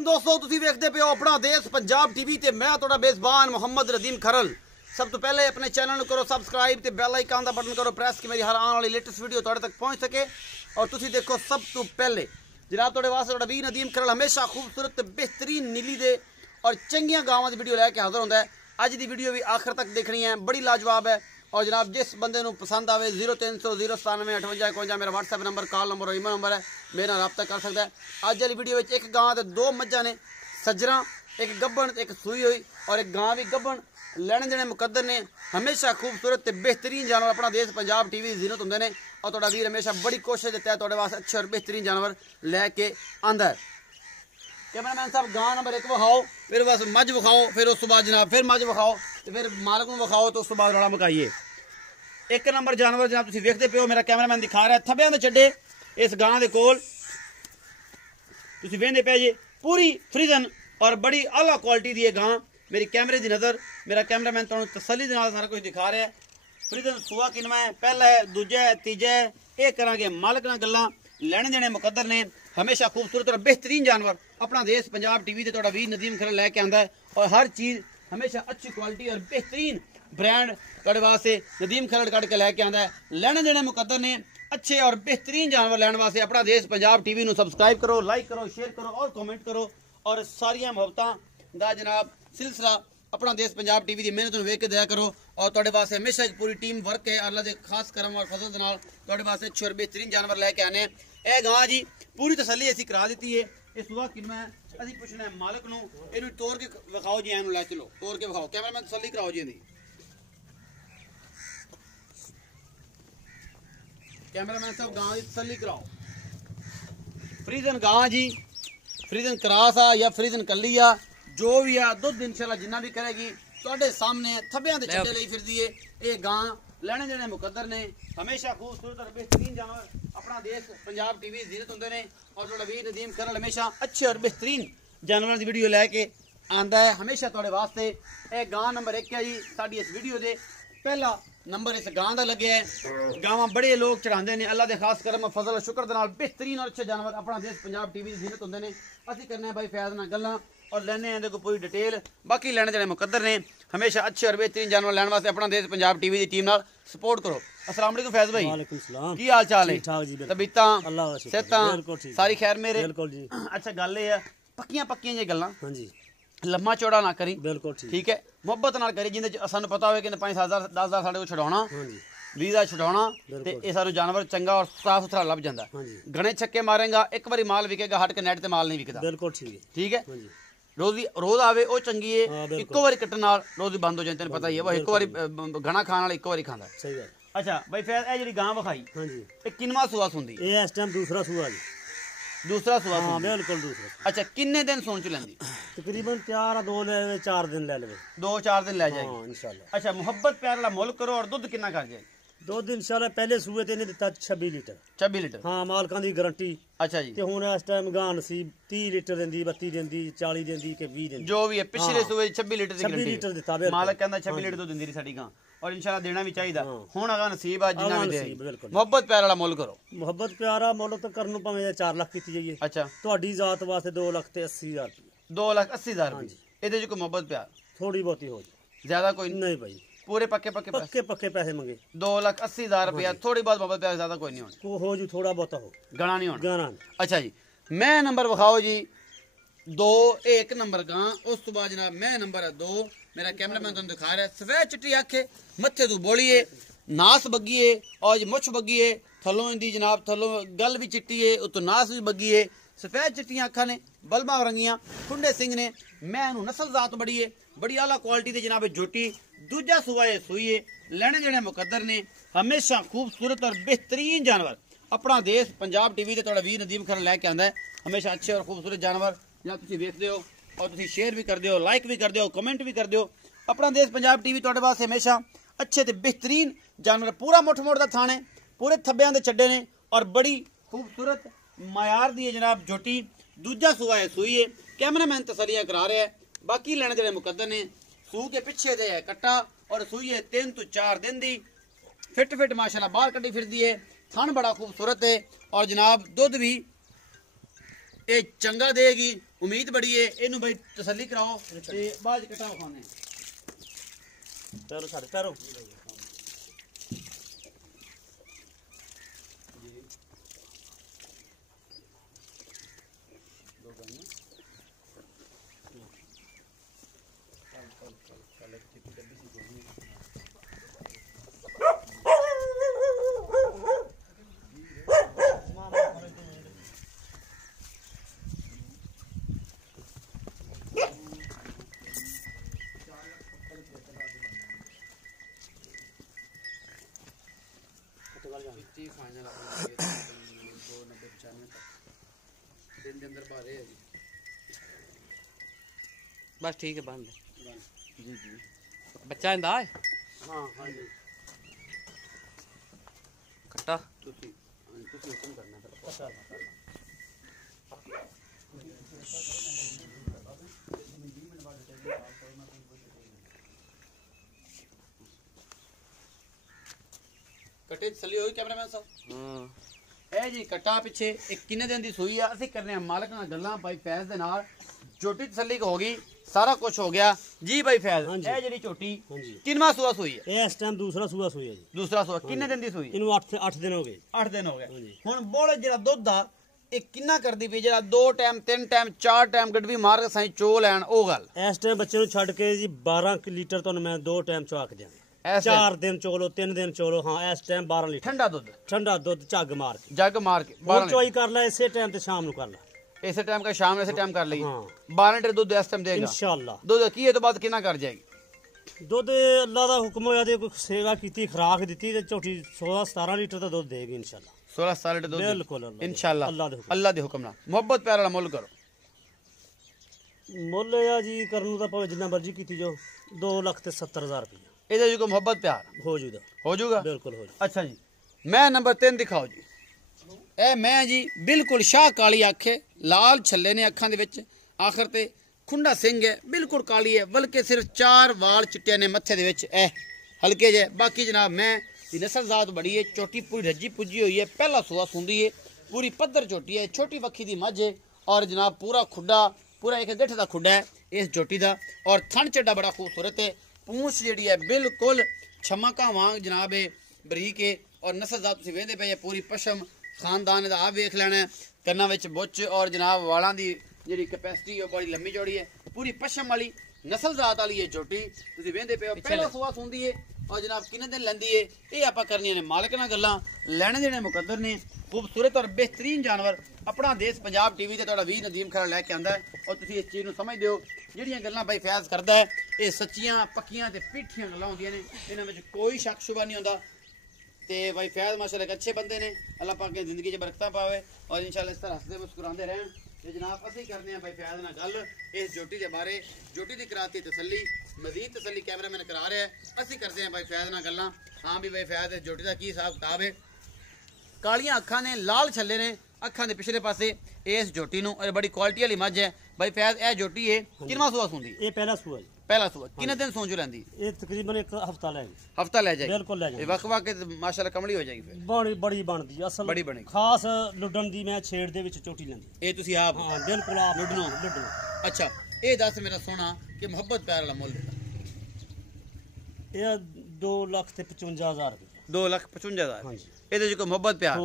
वालेकुम दोस्तों, तुसी वेखदे पे हो अपना देश पंजाब टीवी ते मैं तुहाडा मेज़बान मोहम्मद रदीम खरल। सब तो पहले अपने चैनल को करो सब्सक्राइब ते बेल आइकन दा बटन करो प्रेस कि मेरी हर आने वाली लेटेस्ट वीडियो तुहाडे तक पहुंच सके। और तुसी देखो सब तो पहले जनाब तुहाडे वास्ते तुहाडा वीर नदीम खरल हमेशा खूबसूरत ते बेहतरीन नीली दे और चंगियां गावां दी वीडियो लैके हाजिर होंदा है। अज दी वीडियो भी आखिर तक देखनी है, बड़ी लाजवाब है। और जनाब जिस बंदे को पसंद आवे 0300 097 58 51 मेरा व्हाट्सएप नंबर, कॉल नंबर और ईमेल नंबर है, मेरे नाल रब्ता कर सकता है। अज वाली वीडियो में एक गां ते दो मज्जां ने, सज्जरा एक गब्बन एक सूई हुई और एक गां भी गब्बन। लैने देने मुकद्दर ने, हमेशा खूबसूरत ते बेहतरीन जानवर अपना देश पंजाब टीवी जीनत होंदे ने। और तुहाडा वीर हमेशा बड़ी कोशिश देता है तुहाडे वास्ते अच्छे और बेहतरीन जानवर लैके आंदा है। कैमरामैन साहब गां नंबर 1 विखाओ, फिर बस मझ विखाओ, फिर उस बाद जनाब फिर मझ विखाओ, तो फिर मालक को विखाओ, तो उस बाद रौला मकाइए। एक नंबर जानवर जनाब तुसीं वेखदे पे हो, मेरा कैमरामैन दिखा रहा है थब्बियां दे चड्डे इस गां दे कोल तुसीं वेंदे पे जे, पूरी फ्रीजन और बड़ी आला क्वालिटी दी गां। मेरी कैमरे दी नज़र, मेरा कैमरामैन तुहानूं तसल्ली दे नाल सारा कुछ दिखा रहा है। फ्रीजन सूआ किनवा है, पहला है, दूजा है, तीजा है, ये करांगे मालक नाल गल्लां। लैने देने मुकद्दर ने, हमेशा खूबसूरत और बेहतरीन जानवर अपना देश पंजाब टीवी ते तुहाडा वीर नदीम खरल लैके आंदा है। और हर चीज़ हमेशा अच्छी क्वालिटी और बेहतरीन ब्रांड तुहाडे वास्ते नदीम खरल कट के लैके आंदा है। लैने देने मुकद्दर ने, अच्छे और बेहतरीन जानवर लैने वास्ते अपना देश पंजाब टीवी नूं सब्सक्राइब करो, लाइक करो, शेयर करो और कमेंट करो। और सारियां मुहब्बतां दा जनाब सिलसिला अपना देश पंजाब टीवी की मेहनत वेख के दया करो। और तुहाडे वास्ते हमेशा एक पूरी टीम वर्क है, अल्लाह के खास करम और फजल दे नाल तुहाडे वास्ते अच्छे और बेहतरीन जानवर लैके आने। ए गां जी पूरी तसल्ली असीं करा दी है। इस सुबह किनवा है, असीं पुछना है मालक नूं, इहनूं तोड़ के विखाओ जी, इहनूं लै चलो तोड़ के विखाओ। कैमरामैन तसल्ली कराओ जी, इहदी कैमरामैन साहब गां की तसल्ली कराओ। फ्रीजन गां जी, फ्रीजन क्रॉस आ या फ्रीजन कल्ली आ, जो भी आ दुध इंशाल्लाह जिन्ना भी करेगी तुहाडे सामने थब्बियां दे चड्डे लई फिरदी है। ये गां लैने देने मुकद्दर ने, हमेशा खूबसूरत और बेहतरीन जानवर अपना देश पंजाब टीवी जीनत होंदे ने। और तुहाडा वीर नदीम खरल हमेशा अच्छे और बेहतरीन जानवरों की वीडियो लैके आंदा है हमेशा तुहाडे वास्ते। ये गां नंबर 1 है जी साडी इस वीडियो दे, पहला नंबर इस गां दा लगे है। गावां बड़े लोग चढ़ाते हैं, अल्लाह के खास करम फजल और शुक्र दे नाल बेहतरीन और अच्छे जानवर अपना देश पंजाब टीवी जीनत होंदे ने। असीं करने भाई फैज़ नाल गल्लां और लैने इहदे कोई पूरी डिटेल, बाकी लैने देने मुकद्दर ने। हमेशा अच्छे और बेहतरीन जानवर लैने वास्ते अपना देश पंजाब टीवी की टीम नाल सपोर्ट करो। अस्सलाम वालेकुम फैज़ भाई, वालेकुम सलाम, की हाल चाल है? तबीयतां अल्लाह दा शुक्र, सेहतां बिल्कुल ठीक, सारी खैर मेरे? बिल्कुल जी। अच्छा गल ये है, पक्कियां पक्कियां जी गल्लां, हां जी, लम्मा चौड़ा ना करी, बिल्कुल ठीक, ठीक है, मुहब्बत नाल करी, जिंदे सानू पता होवे कि 5,000 10,000 साडे को छड़ाउणा, हां जी, 20,000 छड़ाउणा ते ये सानू जानवर चंगा और साफ सुथरा लभ जांदा। हां जी, घणे छक्के मारेगा एक बारी माल विकेगा, हट के नेट ते माल नहीं विकदा। बिल्कुल ठीक है, ठीक है, हां जी, रोज आवे ओ चंगी है, हाँ, बिल्कुल। इक्को बारी कट्टन नाल रोज बंद हो जाए, तेन पता ही है वो इक्को बारी घना खाण वाला इक्को बारी खांदा। सही है। अच्छा भाई फैज़ ए जेहड़ी गां विखाई हां जी, ए किनवा सुआ सुंदी? ये इस टाइम दूसरा सुआ जी। दूसरा सुआ हां सुंदी। बिल्कुल दूसरा। अच्छा किन्ने दिन सोन च लैंदी? तकरीबन 4 दिन ले लेवे। 2-4 दिन लै जाएगी। हां इंशाल्लाह। अच्छा मुहब्बत प्यार वाला मुल करो और दुध कितना कर जाए? दो दिन इंशाल्लाह, पहले सूए ते ने दिता 26 लीटर। 26 लीटर। हां मालकां दी गारंटी। अच्छा जी, ते हुण इस टाइम गां नसीब 30 लीटर दिंदी, 32 दिंदी, 40 दिंदी के 20 दिंदी, जो भी है पिछले हाँ। सूबे 26 लीटर की 26 लीटर दिता बिल्कुल। मालक कहंदा 26 हाँ लीटर दूध दिंदी साडी गां और इंशाल्लाह देना भी चाहिदा। हाँ। हुण अगा नसीब आ जिन्ना अगा भी नसीब, दे। बिल्कुल। मुहब्बत प्यार वाला मुल करो। मुहब्बत प्यारा मुल तो करन नूं भावें 4 लाख कीती जाइए, अच्छा ਤੁਹਾਡੀ ਜ਼ਾਤ ਵਾਸਤੇ 2,80,000 रुपये। 2,80,000 हाँ रुपये जी। ਇਹਦੇ ਚ ਕੋਈ ਮੁਹੱਬਤ ਪਿਆਰ थोड़ी बहुती हो जाए, ज्यादा कोई नहीं? नहीं भाई, पूरे पक्के पक्के पैसे? पक्के पक्के पैसे मंगे 2,80,000 रुपया, थोड़ी बहुत मोहब्बत प्यार, ज्यादा कोई नहीं होना, को हो जू, थोड़ा बहुता हो, गणा नहीं होना। गाना अच्छा जी, मैं नंबर विखाओ जी 2, 1 नंबर गां, उस तो बाद जनाब मैं नंबर है 2। मेरा कैमरामैन तुम दिखा रहा है, सफेद चिट्टी अखे, मत्थे तू बोलिए, नास बग्गी है और मुछ बग्गी है, थलों इंदी जनाब थलों गल भी चिट्टी है, उतो नास भी बग्गी है, सफेद चिट्टियां अखा ने, बलमा रंगियां, खुंडे सिंह ने। मैं इनू नस्ल जात बड़ी है, बड़ी आला क्वालिटी दे जनाब जोटी, दूजा सुआ है सूई है, लैने देने मुकद्दर ने, हमेशा खूबसूरत और बेहतरीन जानवर अपना देश पंजाब टीवी ते तुहाडा वीर नदीम खरल लैके आंदा है। हमेशा अच्छे और खूबसूरत जानवर जनाब तुसीं वेखदे हो और तुसीं शेयर भी करदे हो, लाइक भी करदे हो, कमेंट भी करदे हो। अपना देश पंजाब टीवी तुहाडे वास्ते हमेशा अच्छे ते बेहतरीन जानवर, पूरा मुठ मोड़ दा थाने, पूरे थब्बियां दे चड्डे ने और बड़ी खूबसूरत मायार दी है जनाब जोटी, दूजा सुआ है सूई है। कैमरामैन तसलियां करा रहा है, बाकी लैने देने मुकद्दर ने। सू के पिछे दे है कट्टा और सूई है 3 तो 4 दिन दी, फिट फिट माशाल्लाह बाहर कड्डी फिरदी है, थन बड़ा खूबसूरत है और जनाब दुध भी ਇਹ ਚੰਗਾ ਦੇਗੀ, ਉਮੀਦ ਬੜੀ ਹੈ। ਇਹਨੂੰ ਬਈ ਤਸੱਲੀ ਕਰਾਓ ਤੇ ਬਾਅਦ ਕਟਾ ਖਾਣੇ ਪੈਰੋ ਸਾਡੇ ਪੈਰੋ फाइनल दिन के अंदर बारे है बस ठीक है बंद जी जी बच्चा इंदा है हाँ हाँ जी कट्टा हुक्म करना कटे तसली होई कैमरामैन साहब ए जी कट्टा पिछे एक किन्ने दिन दी सूई आ ਅਸੀਂ ਕਰਨੇ ਆ ਮਾਲਕ ਨਾਲ ਗੱਲਾਂ ਭਾਈ ਫੈਜ਼ ਦੇ ਨਾਲ ਝੋਟੀ ਤਸੱਲੀ ਹੋ ਗਈ ਸਾਰਾ ਕੁਝ ਹੋ ਗਿਆ ਜੀ ਭਾਈ ਫੈਜ਼ ਇਹ ਜਿਹੜੀ ਝੋਟੀ ਕਿੰਨਵਾਂ ਸੂਆ ਸੂਈ ਹੈ ਇਹ ਇਸ ਟਾਈਮ ਦੂਸਰਾ ਸੂਆ ਸੂਈ ਹੈ ਜੀ ਦੂਸਰਾ ਸੂਆ ਕਿੰਨੇ ਦਿਨ ਦੀ ਸੂਈ ਇਹਨੂੰ 8 ਦਿਨ ਹੋ ਗਏ 8 ਦਿਨ ਹੋ ਗਏ ਹੁਣ ਬੋਲ ਜਿਹੜਾ ਦੁੱਧ ਆ ਇਹ ਕਿੰਨਾ ਕਰਦੀ ਪਈ ਜਿਹੜਾ 2 ਟਾਈਮ 3 ਟਾਈਮ 4 ਟਾਈਮ ਗੱਡਵੀ ਮਾਰ ਕੇ ਸਾਈ ਚੋ ਲੈਣ ਉਹ ਗੱਲ ਇਸ ਟਾਈਮ ਬੱਚੇ ਨੂੰ ਛੱਡ ਕੇ ਜੀ 12 ਲੀਟਰ ਤੁਹਾਨੂੰ ਮੈਂ 2 ਟਾਈਮ ਚਵਾ ਕੇ ਦਿਆਂ 4 ਦਿਨ ਚੋਲੋ 3 ਦਿਨ ਚੋਲੋ ਹਾਂ ਇਸ ਟਾਈਮ 12 ਲੀਟਰ ਠੰਡਾ ਦੁੱਧ ਝੱਗ ਮਾਰ ਕੇ ਬਾਹਰ ਚੋਈ ਕਰ ਲੈ ਇਸੇ ਟਾਈਮ ਤੇ ਸ਼ਾਮ ਨੂੰ ਕਰ ਲੈ ਇਸੇ ਟਾਈਮ का शाम ऐसे टाइम कर ली हाँ 12 लीटर दूध इस टाइम देगा इंशाल्लाह दूध की है तो बात कितना कर जाएगी ਦੁੱਧ ਅੱਲਾ ਦਾ ਹੁਕਮ ਹੋਇਆ ਤੇ ਕੋਈ ਸੇਵਾ ਕੀਤੀ ਖਰਾਕ ਦਿੱਤੀ ਤੇ ਝੋਟੀ 16 17 ਲੀਟਰ ਦਾ ਦੁੱਧ ਦੇਗੀ ਇਨਸ਼ਾਅੱਲਾ 16 17 लीटर दूध बिल्कुल इंशाल्लाह अल्लाह दे हुक्म नाल मोहब्बत प्यार वाला मुल करो ਮੁੱਲ ਆ ਜੀ ਕਰਨ ਨੂੰ ਤਾਂ ਭਾਵੇਂ ਜਿੰਨਾ ਮਰਜ਼ੀ ਕੀਤੀ ਜੋ 2,70,000 ਰੁਪਏ ਇਹਦੇ ਜੋ मोहब्बत प्यार ਹੋ ਜੂਗਾ ਹੋ ਜਾਊਗਾ ਬਿਲਕੁਲ ਹੋ ਜੂ अच्छा जी मैं नंबर 3 ਦਿਖਾਓ ਜੀ ਇਹ ਮੈਂ ਜੀ ਬਿਲਕੁਲ ਸ਼ਾਹ ਕਾਲੀ ਅੱਖੇ ਲਾਲ ਛੱਲੇ ਨੇ ਅੱਖਾਂ ਦੇ ਵਿੱਚ ਆਖਰ ਤੇ ਖੁੰਡਾ ਸਿੰਘ ਹੈ ਬਿਲਕੁਲ ਕਾਲੀ ਹੈ ਬਲਕਿ ਸਿਰਫ 4 ਵਾਲ ਚਿੱਟੇ ਨੇ ਮੱਥੇ ਦੇ ਵਿੱਚ ਇਹ ਹਲਕੇ ਜੇ ਬਾਕੀ ਜਨਾਬ ਮੈਂ ਦੀ ਨਸਲ ਜ਼ਾਤ ਬੜੀ ਹੈ ਚੋਟੀ ਪੂਰੀ ਰੱਜੀ ਪੁੱਜੀ ਹੋਈ ਹੈ ਪਹਿਲਾ ਸੂਆ ਸੁੰਦੀ ਹੈ ਪੂਰੀ ਪੱਧਰ ਚੋਟੀ ਹੈ ਛੋਟੀ ਵੱਖੀ ਦੀ ਮੱਝ ਹੈ ਔਰ ਜਨਾਬ ਪੂਰਾ ਖੁੱਡਾ ਪੂਰਾ ਇੱਕ ਗਿੱਠ ਦਾ ਖੁੱਡਾ ਹੈ ਇਸ ਜੋਟੀ ਦਾ ਔਰ ਥਣ ਚੱਡਾ ਬੜਾ ਖੂਬਸੂਰਤ ਹੈ ਪੂੰਛ ਜਿਹੜੀ ਹੈ ਬਿਲਕੁਲ ਛਮਕਾ ਵਾਂਗ ਜਨਾਬ ਹੈ ਬਰੀਕ ਹੈ ਔਰ ਨਸਲ ਜ਼ਾਤ ਤੁਸੀਂ ਵੇਖਦੇ ਪਏ ਪੂਰੀ ਪਸ਼ਮ ਖਾਨਦਾਨ ਦਾ ਆਪ ਵੇਖ ਲੈਣਾ ਕੰਨਾਂ ਵਿੱਚ ਬੁੱਚ ਔਰ ਜਨਾਬ ਵਾਲਾਂ ਦੀ ਜਿਹੜੀ ਕੈਪੈਸਿਟੀ ਉਹ ਬੜੀ ਲੰਮੀ ਚੌੜੀ ਹੈ ਪੂਰੀ ਪਸ਼ਮ ਵਾਲੀ ਨਸਲ ਜ਼ਾਤ ਵਾਲੀ ਹੈ ਝੋਟੀ ਤੁਸੀਂ ਵੇਖਦੇ ਪਏ ਹੋ ਪਹਿਲਾ ਸੂਆ ਸੁੰਦੀ ਹੈ ਔਰ ਜਨਾਬ ਕਿੰਨੇ ਦਿਨ ਲੈਂਦੀ ਹੈ ਇਹ ਆਪਾਂ ਕਰਨੀਆਂ ਨੇ ਮਾਲਕ ਨਾਲ ਗੱਲਾਂ ਲੈਣੇ ਦੇਣੇ ਮੁਕੱਦਰ ਨੇ ਖੂਬਸੂਰਤ ਔਰ ਬਿਹਤਰੀਨ ਜਾਨਵਰ ਆਪਣਾ ਦੇਸ਼ ਪੰਜਾਬ ਟੀਵੀ ਤੇ ਤੁਹਾਡਾ ਵੀਰ ਨਦੀਮ ਖਰਾ ਲੈ ਕੇ ਆਂਦਾ ਔਰ ਤੁਸੀਂ ਇਸ ਚੀਜ਼ ਨੂੰ ਸਮਝਦੇ ਹੋ ਜਿਹੜੀਆਂ ਗੱਲਾਂ ਬਾਈ ਫੈਜ਼ ਕਰਦਾ ਹੈ ਇਹ ਸੱਚੀਆਂ ਪੱਕੀਆਂ ਤੇ ਪਿੱਠੀਆਂ ਗੱਲਾਂ ਹੁੰਦੀਆਂ ਨੇ ਇਹਨਾਂ ਵਿੱਚ ਕੋਈ ਸ਼ੱਕ ਸ਼ੁਬਾ ਨਹੀਂ ਹੁੰਦਾ ਤੇ ਭਾਈ ਫੈਜ਼ ਮਾਸ਼ਾਅੱਲਾ ਇੱਕ ਅੱਛੇ ਬੰਦੇ ਨੇ ਅੱਲਾਹ ਪਾਕ ਦੀ ਜ਼ਿੰਦਗੀ 'ਚ ਬਰਕਤਾਂ ਪਾਵੇ ਔਰ ਇਨਸ਼ਾਅੱਲਾ ਇਸ ਤਰ੍ਹਾਂ ਹੱਸਦੇ ਮੁਸਕਰਾਉਂਦੇ ਰਹਿਣ ਤੇ ਜਨਾਬ ਅਸੀਂ ਕਰਦੇ ਹਾਂ ਭਾਈ ਫੈਜ਼ ਨਾਲ ਗੱਲ ਇਸ ਜੋਟੀ ਦੇ ਬਾਰੇ ਜੋਟੀ ਦੀ ਕਰਾਤੀ ਤਸੱਲੀ ਮਜ਼ੀਦ ਤਸੱਲੀ ਕੈਮਰਾਮੈਨ ਕਰਾ ਰਿਹਾ ਅਸੀਂ ਕਰਦੇ ਹਾਂ ਭਾਈ ਫੈਜ਼ ਨਾਲ ਗੱਲਾਂ ਹਾਂ ਵੀ ਭਾਈ ਫੈਜ਼ ਦੇ ਜੋਟੀ ਦਾ ਕੀ ਹਿਸਾਬ ਕਿਤਾਬ ਹੈ ਕਾਲੀਆਂ ਅੱਖਾਂ ਨੇ ਲਾਲ ਛੱਲੇ ਨੇ ਅੱਖਾਂ ਦੇ ਪਿਛਲੇ ਪਾਸੇ ਇਸ ਜੋਟੀ ਨੂੰ ਇਹ ਬੜੀ ਕੁਆਲਿਟੀ ਵਾਲੀ ਮੱਝ ਹੈ ਭਾਈ ਫੈਜ਼ ਇਹ ਜੋਟੀ ਹੈ ਕਿੰਨਾ ਸੂਆ ਸੁੰਦੀ ਇਹ ਪਹਿਲਾ ਸੂਆ ਜੀ ਪਹਿਲਾ ਸੂਆ ਕਿੰਨੇ ਦਿਨ ਸੌਂਜੂ ਲੈਂਦੀ ਇਹ ਤਕਰੀਬਨ ਇੱਕ ਹਫਤਾ ਲੈ ਗਈ ਹਫਤਾ ਲੈ ਜਾਏਗੀ ਬਿਲਕੁਲ ਲੈ ਜਾਏਗੀ ਇਹ ਵਕ ਵਕ ਮਾਸ਼ਾਅੱਲਾ ਕਮਲੀ ਹੋ ਜਾਏਗੀ ਫਿਰ ਬੜੀ ਬਣਦੀ ਅਸਲ ਬੜੀ ਬਣੀ ਖਾਸ ਲੁੱਡਣ ਦੀ ਮੈਂ ਛੇੜ ਦੇ ਵਿੱਚ ਚੋਟੀ ਲੈਂਦੀ ਇਹ ਤੁਸੀਂ ਆਪ ਹਾਂ ਬਿਲਕੁਲ ਆਪ ਲੁੱਡਣੋ ਅੱਛਾ ਇਹ ਦੱਸ ਮੇਰਾ ਸੋਹਣਾ ਕਿ ਮੁਹੱਬਤ ਪਿਆਰ ਵਾਲਾ ਮੁੱਲ ਇਹ 2,55,000 ਰੁਪਏ 2,55,000 ਹਾਂਜੀ ਇਹਦੇ ਚ ਕੋਈ ਮੁਹੱਬਤ ਪਿਆਰ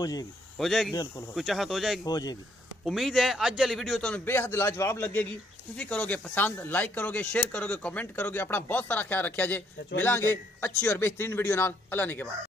ਹੋ ਜਾਏਗੀ ਬਿਲਕੁਲ ਕੋਈ ਚਾਹਤ ਹੋ ਜਾਏਗੀ ਹੋ ਜਾਏਗੀ उम्मीद है आज वाली वीडियो तुहानू बेहद लाजवाब लगेगी तुसी करोगे पसंद लाइक करोगे शेयर करोगे कमेंट करोगे अपना बहुत सारा ख्याल रखिया जे मिलांगे अच्छी और बेहतरीन वीडियो नाल अल्लाह ने के बाद।